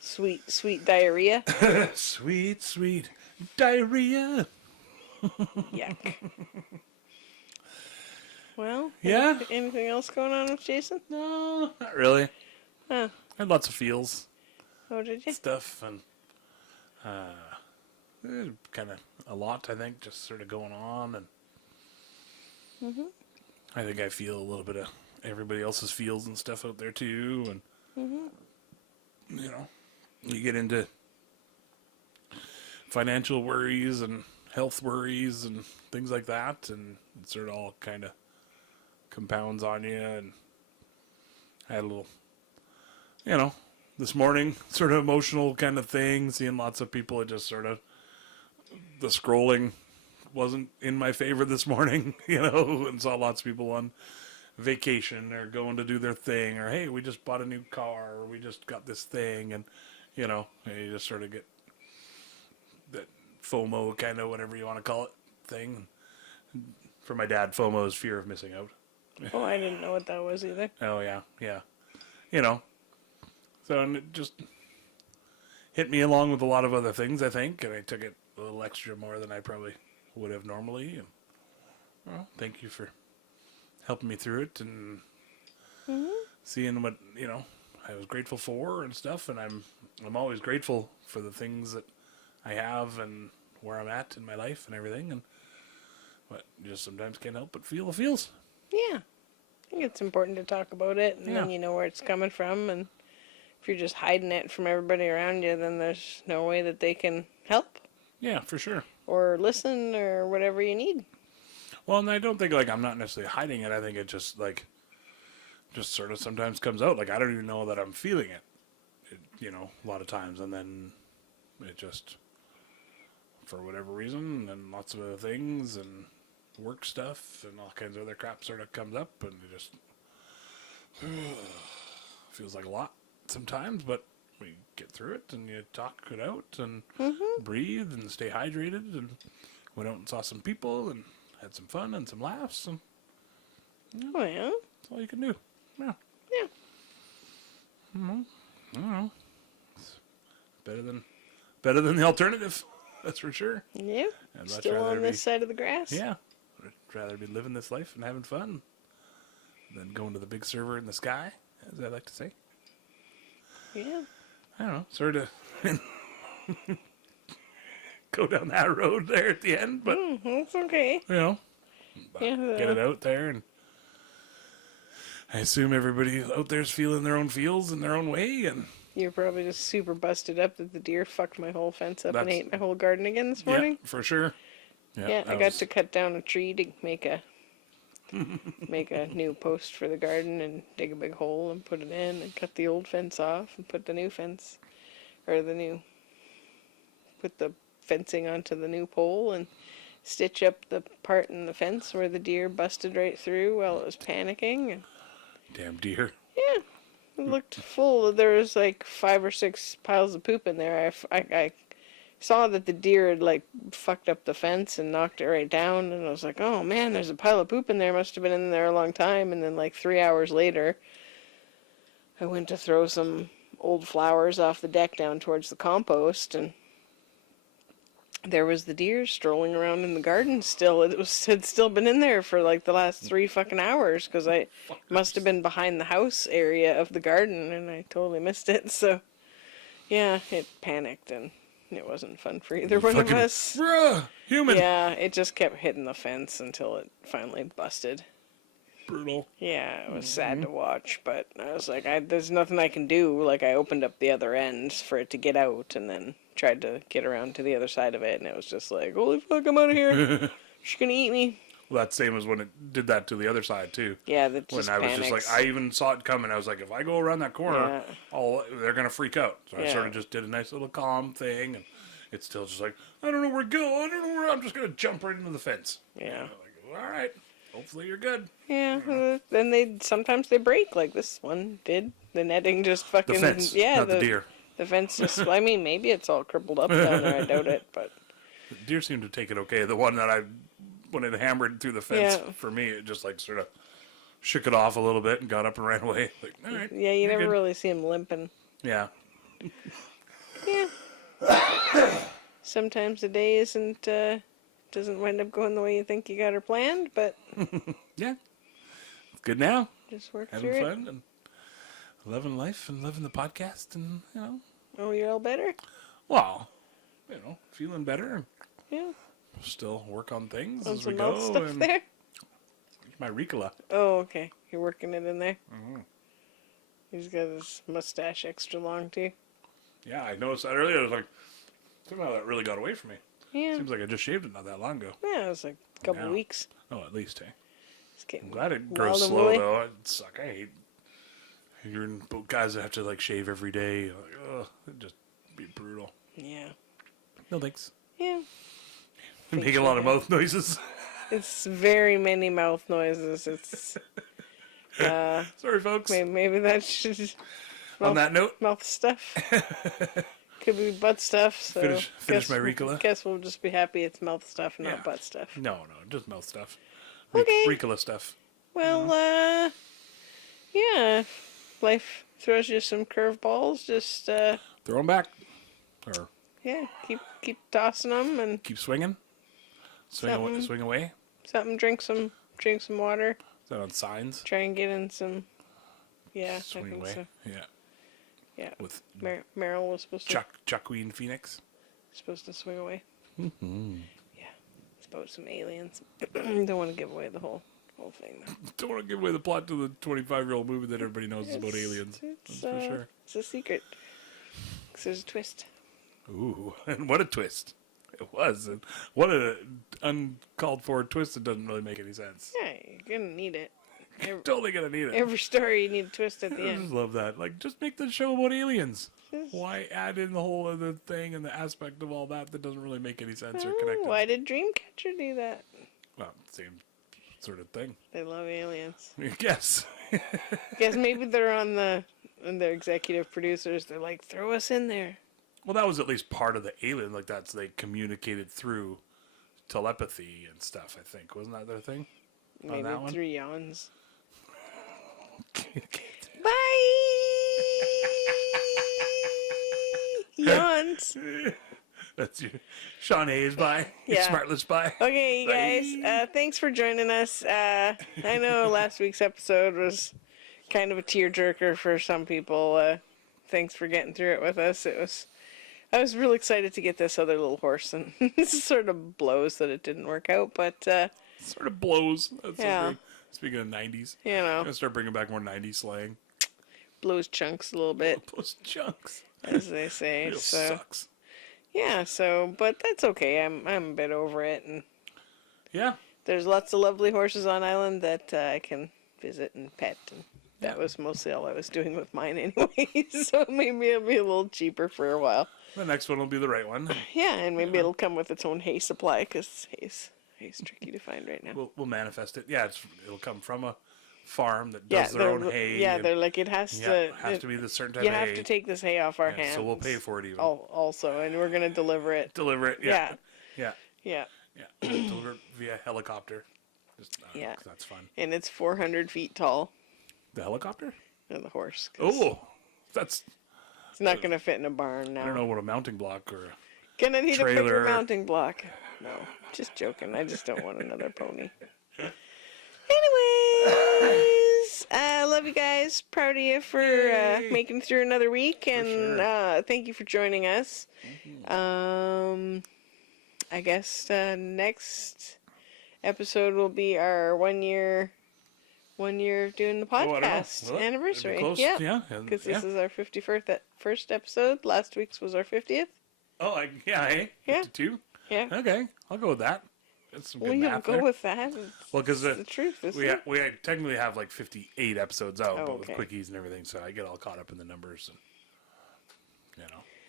Sweet, sweet diarrhea. Sweet, sweet diarrhea. Yuck. Well, Yeah? anything else going on with Jason? No, not really. Huh. I had lots of feels Oh, did you? stuff and kind of a lot, I think, just sort of going on. And I think I feel a little bit of everybody else's feels and stuff out there too. And, you get into financial worries and health worries and things like that. And it sort of all kind of compounds on you. And I had a little, this morning, sort of emotional kind of thing, seeing lots of people. It just sort of, the scrolling wasn't in my favor this morning, and saw lots of people on vacation or going to do their thing, or hey, we just bought a new car, or we just got this thing, and and you just sort of get that FOMO kind of, whatever you want to call it, thing. For my dad, FOMO is fear of missing out. Oh, I didn't know what that was either. Oh yeah. So and it just hit me along with a lot of other things, I think, and I took it a little extra more than I probably would have normally. And well, thank you for helping me through it and seeing what I was grateful for and stuff. And I'm always grateful for the things that I have and where I'm at in my life and everything. But you just sometimes can't help but feel the feels. Yeah. I think it's important to talk about it, and then Yeah. you know where it's coming from. And if you're just hiding it from everybody around you, then there's no way that they can help Yeah, for sure. or listen or whatever you need. Well, and I don't think I'm not necessarily hiding it. I think it just sort of sometimes comes out. I don't even know that I'm feeling it, a lot of times. And then it just, for whatever reason, and lots of other things and work stuff and all kinds of other crap sort of comes up, and it just feels like a lot sometimes, but we get through it and you talk it out and breathe and stay hydrated, and went out and saw some people and had some fun and some laughs, and Oh, yeah? that's all you can do. Yeah. Yeah. I don't know. It's better than the alternative. That's for sure. Yeah. I'd much Still rather on this side of the grass? Yeah. I'd rather be living this life and having fun than going to the big server in the sky, as I like to say. Yeah. I don't know. Sort of go down that road there at the end, but That's okay. Get it out there, and I assume everybody out there's feeling their own feels in their own way, and You're probably just super busted up that the deer fucked my whole fence up and That's- ate my whole garden again this morning. yeah, for sure. Yeah, I got to cut down a tree to make a new post for the garden and dig a big hole and put it in and cut the old fence off and put the new fence or put the fencing onto the new pole and stitch up the part in the fence where the deer busted right through while it was panicking. And Damn deer. yeah, it looked full. There was like 5 or 6 piles of poop in there. I saw that the deer had like fucked up the fence and knocked it right down, and I was like, oh man, there's a pile of poop in there. Must have been in there a long time. And then like 3 hours later, I went to throw some old flowers off the deck down towards the compost, and there was the deer strolling around in the garden still. Had still been in there for like the last 3 fucking hours, because I must have been behind the house area of the garden and I totally missed it. So yeah, it panicked and it wasn't fun for either one of us. Human. Yeah, it just kept hitting the fence until it finally busted. Brutal. Yeah, it was sad to watch, but I was like, there's nothing I can do. Like, I opened up the other end for it to get out and then tried to get around to the other side of it, and it was just like, holy fuck, I'm out of here. She's gonna eat me. Well, that's same as when it did that to the other side, too. Yeah, that When just I was panics. just like, I even saw it coming. I was like, if I go around that corner, Yeah. they're going to freak out. So I Yeah. sort of just did a nice little calm thing, and it's still just like, I don't know where to go. I don't know where. I'm just going to jump right into the fence. Yeah. Like, all right. Hopefully you're good. Yeah, then sometimes they break, like this one did. The netting just The fucking... fence, yeah, not the deer. The fence just... I mean, maybe it's all crippled up down there, I doubt it, but... The deer seemed to take it okay. The one that when it hammered through the fence, Yeah. for me, it just like sort of shook it off a little bit and got up and ran away. Like, all right. Yeah, you you're never good. really see them limping. Yeah. Yeah. Sometimes the day doesn't wind up going the way you think you got her planned, but Yeah. Good now. just work Having through it. fun and loving life and loving the podcast and, Oh, you're all better? well, feeling better and Yeah. still work on things On as we some go. mouth stuff And there? my Ricola. Oh, okay. You're working it in there? He's got his mustache extra long, too. Yeah, I noticed that earlier. I was like, somehow that really got away from me. Yeah. Seems like I just shaved it not that long ago. Yeah, it was like a couple Yeah. weeks. Oh, at least, hey. It's getting I'm glad it wild grows and slow, woolly. though. It suck. I hate hearing guys that have to, like, shave every day. Like, ugh, it'd just be brutal. Yeah. No thanks. Yeah. Making a lot of mouth noises. It's very many mouth noises. It's... Sorry, folks. maybe that should... On that note, Mouth stuff. Could be butt stuff. So Finish guess my Ricola. Guess we'll just be happy it's mouth stuff, not Yeah. butt stuff. no, just mouth stuff. Okay. Ricola stuff. Well, yeah. Life throws you some curveballs. Just Throw them back. Or yeah, keep tossing them and keep swinging. Something. Swing away. something. Drink some water. Is that on signs? Try and get in some. Yeah, I Swing think away. so. Yeah. Yeah. With Meryl was Chuckween Phoenix. supposed to swing away. Yeah, it's about some aliens. Don't want to give away the whole thing though. Don't want to give away the plot to the 25-year-old movie that everybody knows is about aliens. It's, That's for sure. It's a secret. 'Cause there's a twist. Ooh, and what a twist. It was. And what an uncalled for twist that doesn't really make any sense. Yeah, you're gonna need it. Totally gonna need it. Every story you need a twist at the I just end. love that. Like, just make the show about aliens. Just- Why add in the whole other thing and the aspect of all that doesn't really make any sense or connect? Why did Dreamcatcher do that? Well, same sort of thing. They love aliens. I guess. Guess maybe they're on they're executive producers. They're like, throw us in there. Well, that was at least part of the alien. Like, that's they communicated through telepathy and stuff, I think. Wasn't that their thing? Maybe that one? 3 yawns. Bye! Yawns. That's you. Sean Hayes, bye. Yeah. Smartless, bye. Okay, you Bye. guys. Thanks for joining us. I know last week's episode was kind of a tearjerker for some people. Thanks for getting through it with us. I was really excited to get this other little horse, and this sort of blows that it didn't work out. But Sort of blows. That's Yeah. so great. Speaking of 90s. You I'm know, going to start bringing back more 90s slang. blows chunks a little bit, Those chunks. as they say. Real So sucks. yeah, but that's okay. I'm a bit over it, and Yeah. there's lots of lovely horses on island that I can visit and pet, and that Yeah. was mostly all I was doing with mine anyway. So maybe it'll be a little cheaper for a while. The next one will be the right one. Yeah, and maybe it'll come with its own hay supply because hay's tricky to find right now. We'll manifest it. Yeah, it'll come from a farm that Yeah, does their own hay. yeah, and- they're like it has yeah, to. it has to be the certain type You of have hay. to take this hay off our Yeah, hands. so we'll pay for it even. Also, and we're gonna deliver it. Deliver it. Yeah. Yeah. Yeah, Yeah. Deliver it via helicopter. Just, Yeah. 'cause that's fun. and it's 400 feet tall. The helicopter? And the horse. 'Cause Oh, that's. it's not gonna fit in a barn now. I don't know what a mounting block or. Gonna need a bigger Trailer. mounting block. No, just joking. I just don't want another pony. Anyways, love you guys. Proud of you for making it through another week, and sure. thank you for joining us. I guess next episode will be our 1 year of doing the Oh, I don't know. podcast Well, it'd be anniversary. close. Yeah, Yeah. because yeah. this is our 51st episode. Last week's was our 50th. Oh, hey. Yeah. 52? Yeah. Okay. I'll go with that. That's some good Well, you math go there. with that. Well, because It's the truth, isn't we it? we technically have like 58 episodes out, Oh, but with okay. quickies and everything, so I get all caught up in the numbers and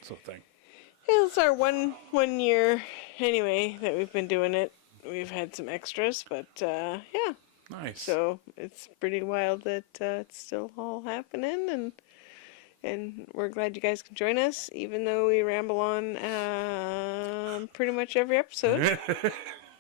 sort of thing. It's our one year anyway that we've been doing it. We've had some extras, but yeah. Nice. So it's pretty wild that it's still all happening, and we're glad you guys can join us, even though we ramble on pretty much every episode.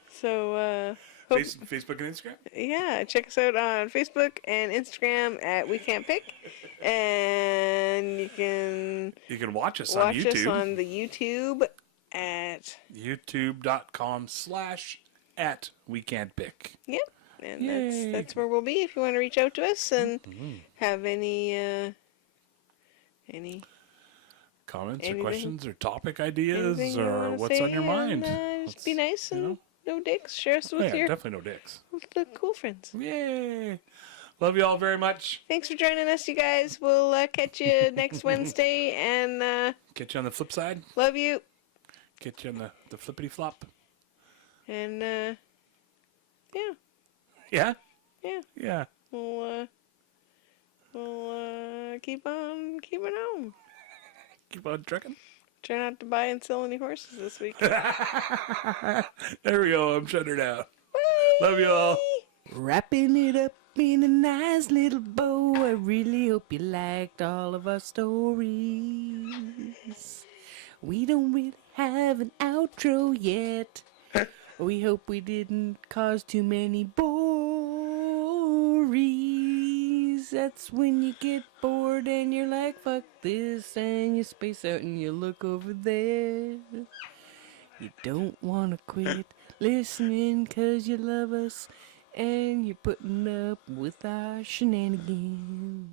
So hope, Facebook and Instagram. yeah, check us out on Facebook and Instagram at We Can't Pick, and you can You can watch us on watch YouTube. us on the YouTube at YouTube.com/@WeCan'tPick. yep, and Yay. that's where we'll be if you want to reach out to us and have any Comments anything- or questions or topic ideas anything you or wanna what's say, on your mind. and, just be nice you and know? no dicks. Share us Oh, with yeah, your definitely no dicks. with the cool friends. Yay! Love you all very much. Thanks for joining us, you guys. We'll catch you next Wednesday, and Get you on the flip side. love you. Get you on the flippity flop. And yeah, Yeah? yeah. Yeah. We'll keep on keeping on. Keep on trucking. Try not to buy and sell any horses this week. There we go. I'm shutting her down. Love you all. Wrapping it up in a nice little bow. I really hope you liked all of our stories. We don't really have an outro yet. We hope we didn't cause too many bories. That's when you get bored and you're like, fuck this, and you space out and you look over there. You don't want to quit listening 'cause you love us and you're putting up with our shenanigans.